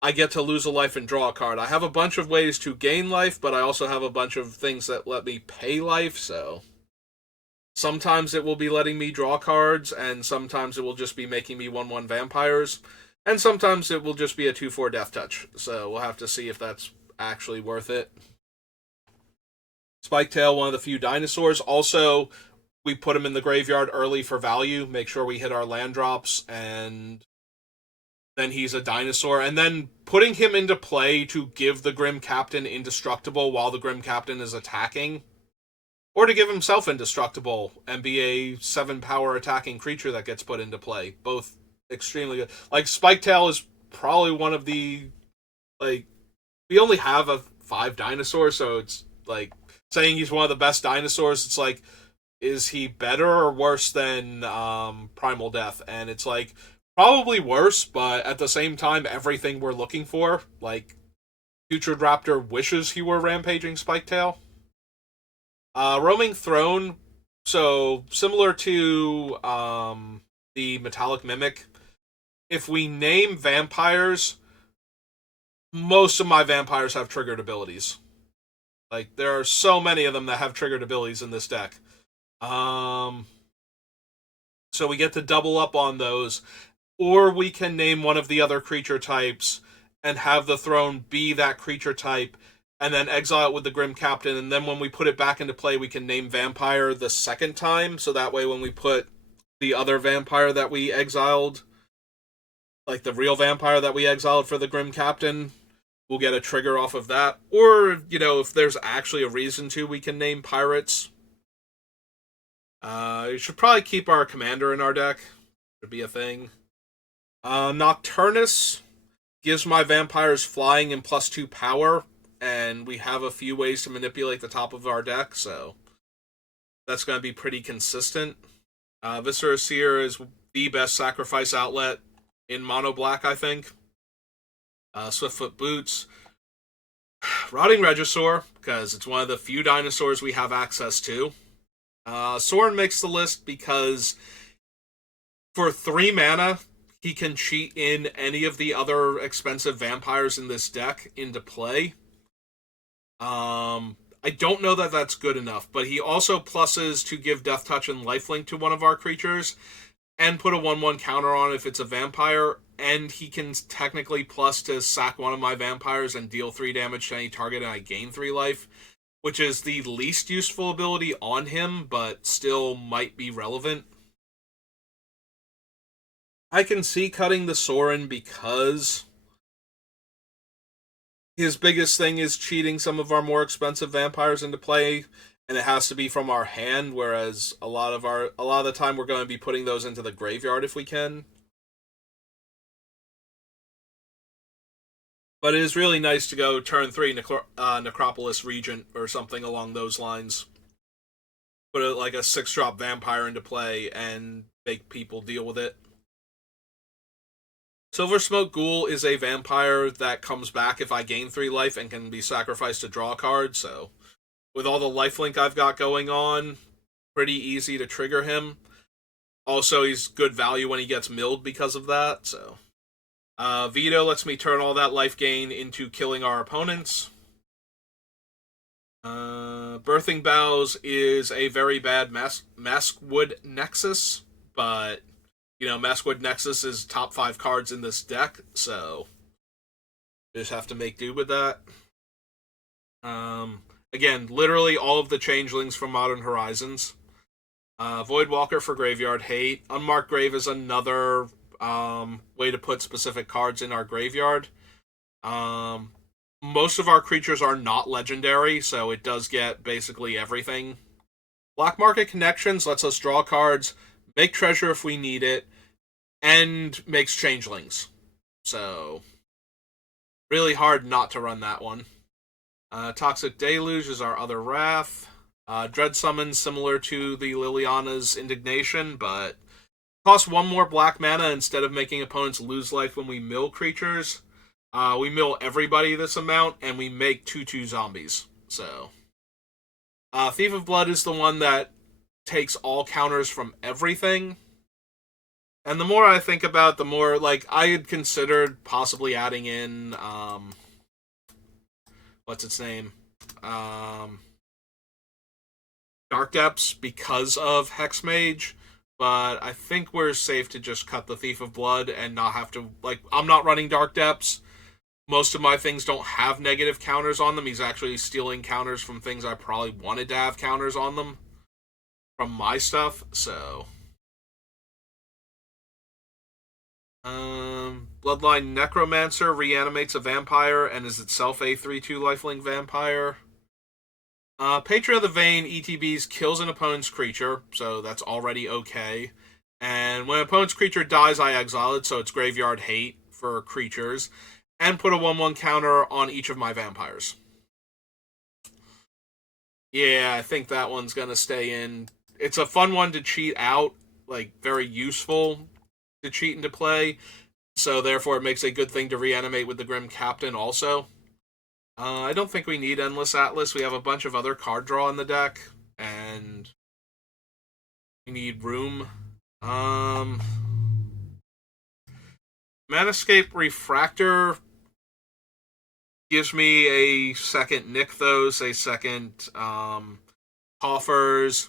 I get to lose a life and draw a card. I have a bunch of ways to gain life, but I also have a bunch of things that let me pay life, so sometimes it will be letting me draw cards, and sometimes it will just be making me 1/1 vampires, and sometimes it will just be a 2/4 Death Touch, so we'll have to see if that's actually worth it. Spiketail, one of the few dinosaurs. Also, we put him in the graveyard early for value, make sure we hit our land drops, and then he's a dinosaur. And then putting him into play to give the Grim Captain indestructible while the Grim Captain is attacking, or to give himself indestructible and be a 7-power attacking creature that gets put into play. Both extremely good. Like, Spiketail is probably one of the, like, we only have 5 dinosaurs, so it's like saying he's one of the best dinosaurs. It's like, is he better or worse than Primal Death? And it's like, probably worse, but at the same time, everything we're looking for. Like, Putrid Raptor wishes he were Rampaging Spiketail. Roaming Throne, so similar to the Metallic Mimic, if we name vampires, most of my vampires have triggered abilities. Like, there are so many of them that have triggered abilities in this deck. So we get to double up on those, or we can name one of the other creature types and have the throne be that creature type, and then exile it with the Grim Captain, and then when we put it back into play, we can name Vampire the second time, so that way when we put the other vampire that we exiled, like the real vampire that we exiled for the Grim Captain, we'll get a trigger off of that. Or, if there's actually a reason to, we can name pirates. We should probably keep our commander in our deck. Should be a thing. Nocturnus gives my vampires flying and +2 power, and we have a few ways to manipulate the top of our deck, so that's going to be pretty consistent. Viscera Seer is the best sacrifice outlet in Mono Black, I think. Swiftfoot Boots. Rotting Regisaur, because it's one of the few dinosaurs we have access to. Soren makes the list because for 3 mana, he can cheat in any of the other expensive vampires in this deck into play. I don't know that that's good enough, but he also pluses to give Death Touch and Lifelink to one of our creatures, and put a 1/1 counter on if it's a vampire, and he can technically plus to sack one of my vampires and deal 3 damage to any target, and I gain 3 life, which is the least useful ability on him, but still might be relevant. I can see cutting the Soren because his biggest thing is cheating some of our more expensive vampires into play, and it has to be from our hand, whereas a lot of the time we're going to be putting those into the graveyard if we can. But it is really nice to go turn 3 Necropolis Regent or something along those lines. Put like a 6-drop vampire into play and make people deal with it. Silver Smoke Ghoul is a vampire that comes back if I gain 3 life and can be sacrificed to draw a card, so with all the lifelink I've got going on, pretty easy to trigger him. Also, he's good value when he gets milled because of that, so. Veto lets me turn all that life gain into killing our opponents. Birthing Bows is a very bad Maskwood Nexus, but Maskwood Nexus is top 5 cards in this deck, so just have to make do with that. Again, literally all of the changelings from Modern Horizons. Voidwalker for Graveyard Hate. Unmarked Grave is another way to put specific cards in our graveyard. Most of our creatures are not legendary, so it does get basically everything. Black Market Connections lets us draw cards, make treasure if we need it, and makes changelings. So, really hard not to run that one. Toxic Deluge is our other Wrath. Dread Summon, similar to the Liliana's Indignation, but costs 1 more black mana instead of making opponents lose life when we mill creatures. We mill everybody this amount, and we make 2/2 zombies. So, Thief of Blood is the one that takes all counters from everything. And the more I think about, the more, I had considered possibly adding in, what's its name? Dark Depths because of Hexmage, but I think we're safe to just cut the Thief of Blood and not have to, I'm not running Dark Depths. Most of my things don't have negative counters on them. He's actually stealing counters from things I probably wanted to have counters on them from my stuff, so. Bloodline Necromancer reanimates a vampire and is itself a 3/2 lifelink vampire. Patron of the Vein ETBs kills an opponent's creature, so that's already okay. And when an opponent's creature dies, I exile it, so it's Graveyard Hate for creatures, and put a 1/1 counter on each of my vampires. Yeah, I think that one's gonna stay in. It's a fun one to cheat out, very useful to cheat into play, so therefore it makes a good thing to reanimate with the Grim Captain also. I don't think we need Endless Atlas. We have a bunch of other card draw in the deck, and we need room. Manascape Refractor gives me a second Nykthos, a second Coffers.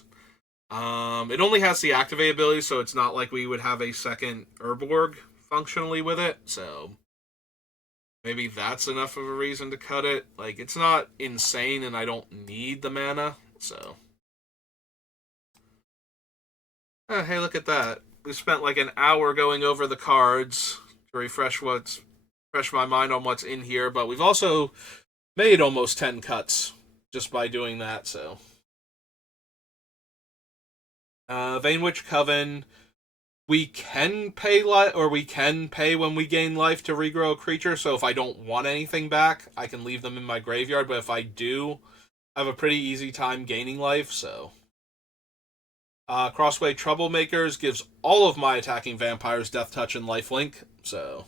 It only has the activate ability, so it's not like we would have a second Urborg functionally with it, so maybe that's enough of a reason to cut it. It's not insane, and I don't need the mana, so. Oh, hey, look at that. We spent an hour going over the cards to refresh my mind on what's in here, but we've also made almost 10 cuts just by doing that, so. Vainwitch Coven. We can pay we can pay when we gain life to regrow a creature, so if I don't want anything back, I can leave them in my graveyard, but if I do, I have a pretty easy time gaining life, so. Crossway Troublemakers gives all of my attacking vampires Death Touch and Lifelink, so.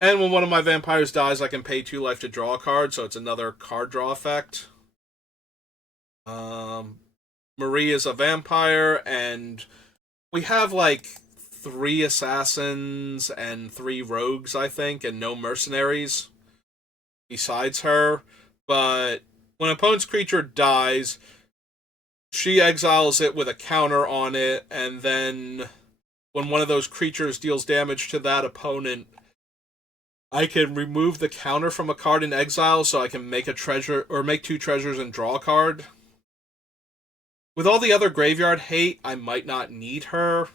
And when one of my vampires dies, I can pay 2 life to draw a card, so it's another card draw effect. Marie is a vampire, and we have like 3 assassins and 3 rogues, I think, and no mercenaries besides her. But when an opponent's creature dies, she exiles it with a counter on it, and then when one of those creatures deals damage to that opponent, I can remove the counter from a card in exile, so I can make a treasure, or make 2 treasures and draw a card. With all the other graveyard hate, I might not need her.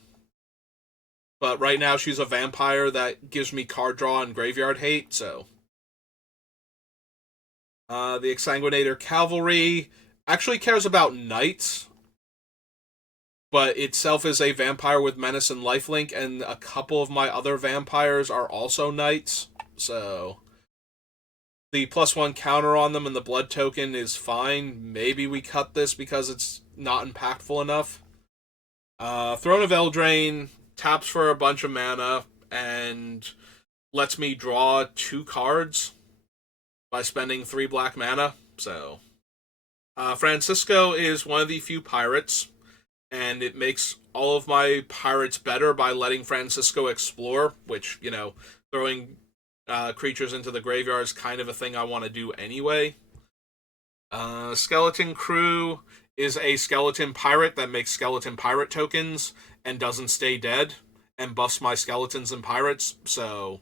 But right now she's a vampire that gives me card draw and graveyard hate, so. The Exsanguinator Cavalry actually cares about knights, but itself is a vampire with menace and lifelink, and a couple of my other vampires are also knights, so the +1 counter on them and the blood token is fine. Maybe we cut this because it's not impactful enough. Throne of Eldraine taps for a bunch of mana and lets me draw 2 cards by spending 3 black mana, so. Francisco is one of the few pirates, and it makes all of my pirates better by letting Francisco explore, which, you know, throwing creatures into the graveyard is kind of a thing I want to do anyway. Skeleton Crew is a skeleton pirate that makes skeleton pirate tokens and doesn't stay dead, and buffs my skeletons and pirates, so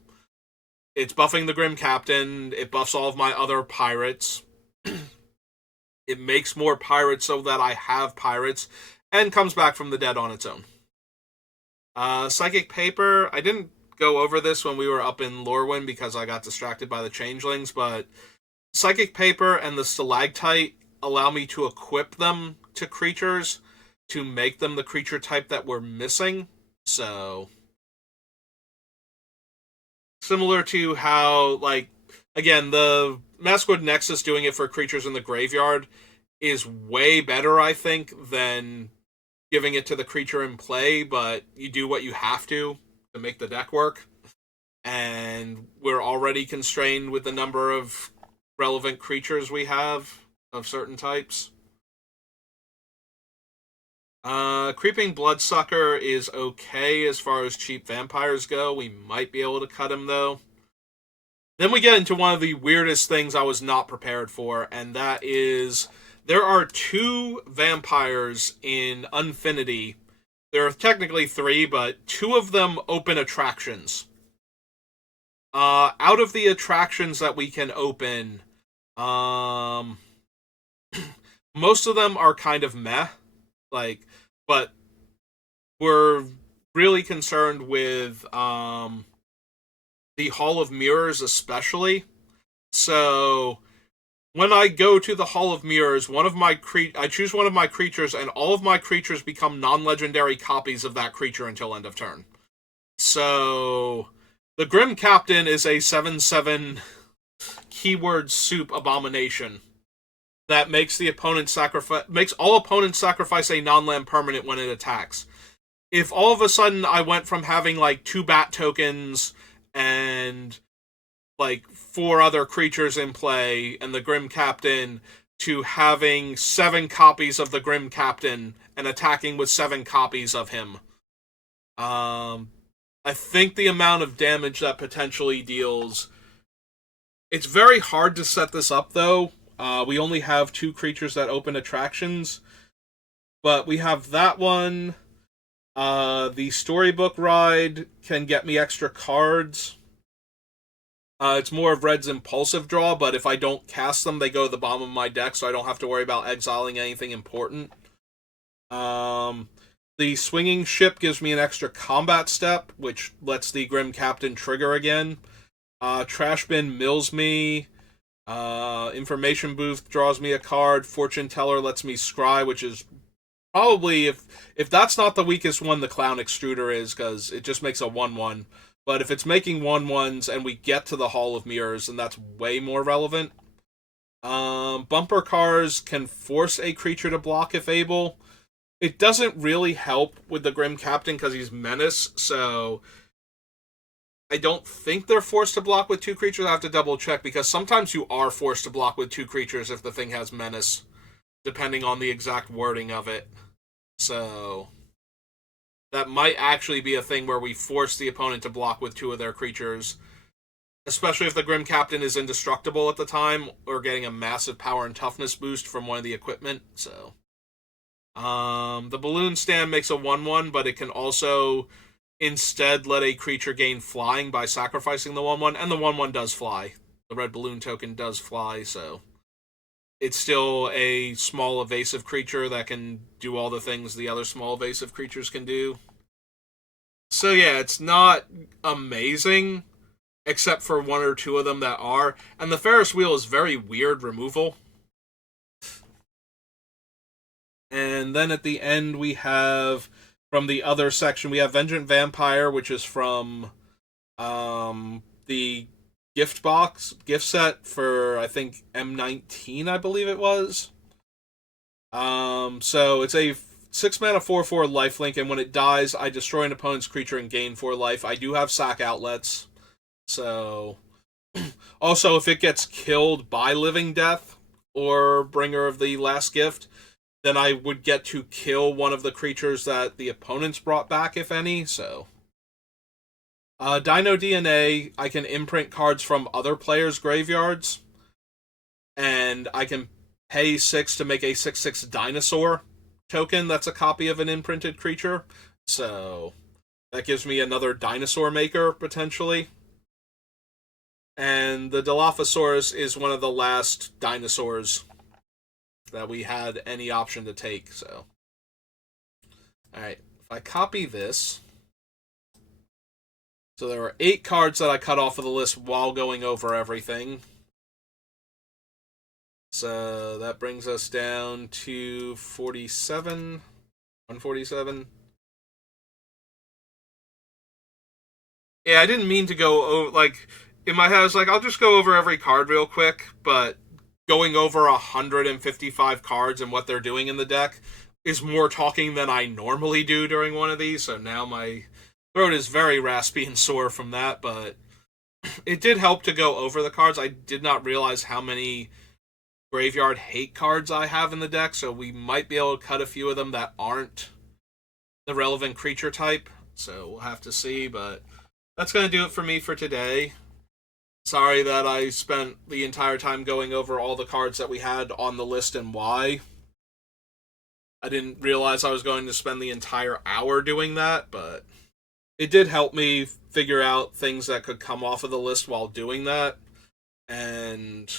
it's buffing the Grim Captain, it buffs all of my other pirates, it makes more pirates so that I have pirates, and comes back from the dead on its own. Psychic Paper, I didn't go over this when we were up in Lorwyn because I got distracted by the changelings, but Psychic Paper and the Stalactite allow me to equip them to creatures to make them the creature type that we're missing, so similar to how, like, again, the Maskwood Nexus doing it for creatures in the graveyard is way better, I think, than giving it to the creature in play, but you do what you have to make the deck work. And we're already constrained with the number of relevant creatures we have of certain types. Creeping Bloodsucker is okay as far as cheap vampires go. We might be able to cut him, though. Then we get into one of the weirdest things I was not prepared for, and that is there are 2 vampires in Unfinity. There are technically 3, but 2 of them open attractions. Out of the attractions that we can open, most of them are kind of meh, like, but we're really concerned with the Hall of Mirrors especially. So when I go to the Hall of Mirrors, I choose one of my creatures, and all of my creatures become non-legendary copies of that creature until end of turn. So the Grim Captain is a 7/7 keyword soup abomination that makes all opponents sacrifice a non-land permanent when it attacks. If all of a sudden I went from having like 2 bat tokens and like 4 other creatures in play and the Grim Captain to having 7 copies of the Grim Captain and attacking with 7 copies of him, I think the amount of damage that potentially deals. It's very hard to set this up, though. We only have 2 creatures that open attractions, but we have that one. The Storybook Ride can get me extra cards. It's more of Red's impulsive draw, but if I don't cast them, they go to the bottom of my deck, so I don't have to worry about exiling anything important. The Swinging Ship gives me an extra combat step, which lets the Grim Captain trigger again. Trash Bin mills me. Information Booth draws me a card. Fortune Teller lets me scry, which is probably, if that's not the weakest one, the Clown Extruder is, because it just makes a 1/1. But if it's making 1/1s and we get to the Hall of Mirrors, then that's way more relevant. Bumper Cars can force a creature to block if able. It doesn't really help with the Grim Captain because he's Menace, so I don't think they're forced to block with 2 creatures. I have to double check, because sometimes you are forced to block with 2 creatures if the thing has Menace. depending on the exact wording of it. So that might actually be a thing where we force the opponent to block with 2 of their creatures, especially if the Grim Captain is indestructible at the time or getting a massive power and toughness boost from one of the equipment. So the Balloon Stand makes a 1/1, but it can also instead let a creature gain flying by sacrificing the 1/1, and the 1/1 does fly. The red balloon token does fly, so it's still a small evasive creature that can do all the things the other small evasive creatures can do. So yeah, it's not amazing, except for 1 or 2 of them that are. And the Ferris wheel is very weird removal. And then at the end we have, from the other section, we have Vengeant Vampire, which is from the gift set for, I think, M19, I believe it was. So it's a 6 mana 4/4 lifelink, and when it dies, I destroy an opponent's creature and gain 4 life. I do have sack outlets. So also, if it gets killed by Living Death or Bringer of the Last Gift, then I would get to kill one of the creatures that the opponents brought back, if any. So Dino DNA, I can imprint cards from other players' graveyards, and I can pay 6 to make a 6/6 dinosaur token that's a copy of an imprinted creature. So that gives me another dinosaur maker, potentially. And the Dilophosaurus is one of the last dinosaurs that we had any option to take, so. Alright, if I copy this. So there were 8 cards that I cut off of the list while going over everything. So that brings us down to 47. 147. Yeah, I didn't mean to go over, like, in my head I was like, I'll just go over every card real quick, but going over 155 cards and what they're doing in the deck is more talking than I normally do during one of these, so now my throat is very raspy and sore from that, but it did help to go over the cards. I did not realize how many graveyard hate cards I have in the deck, so we might be able to cut a few of them that aren't the relevant creature type, so we'll have to see, but that's going to do it for me for today. Sorry that I spent the entire time going over all the cards that we had on the list and why. I didn't realize I was going to spend the entire hour doing that, but it did help me figure out things that could come off of the list while doing that, and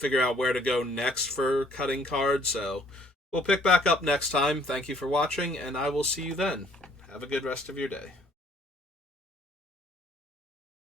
figure out where to go next for cutting cards, so we'll pick back up next time. Thank you for watching, and I will see you then. Have a good rest of your day.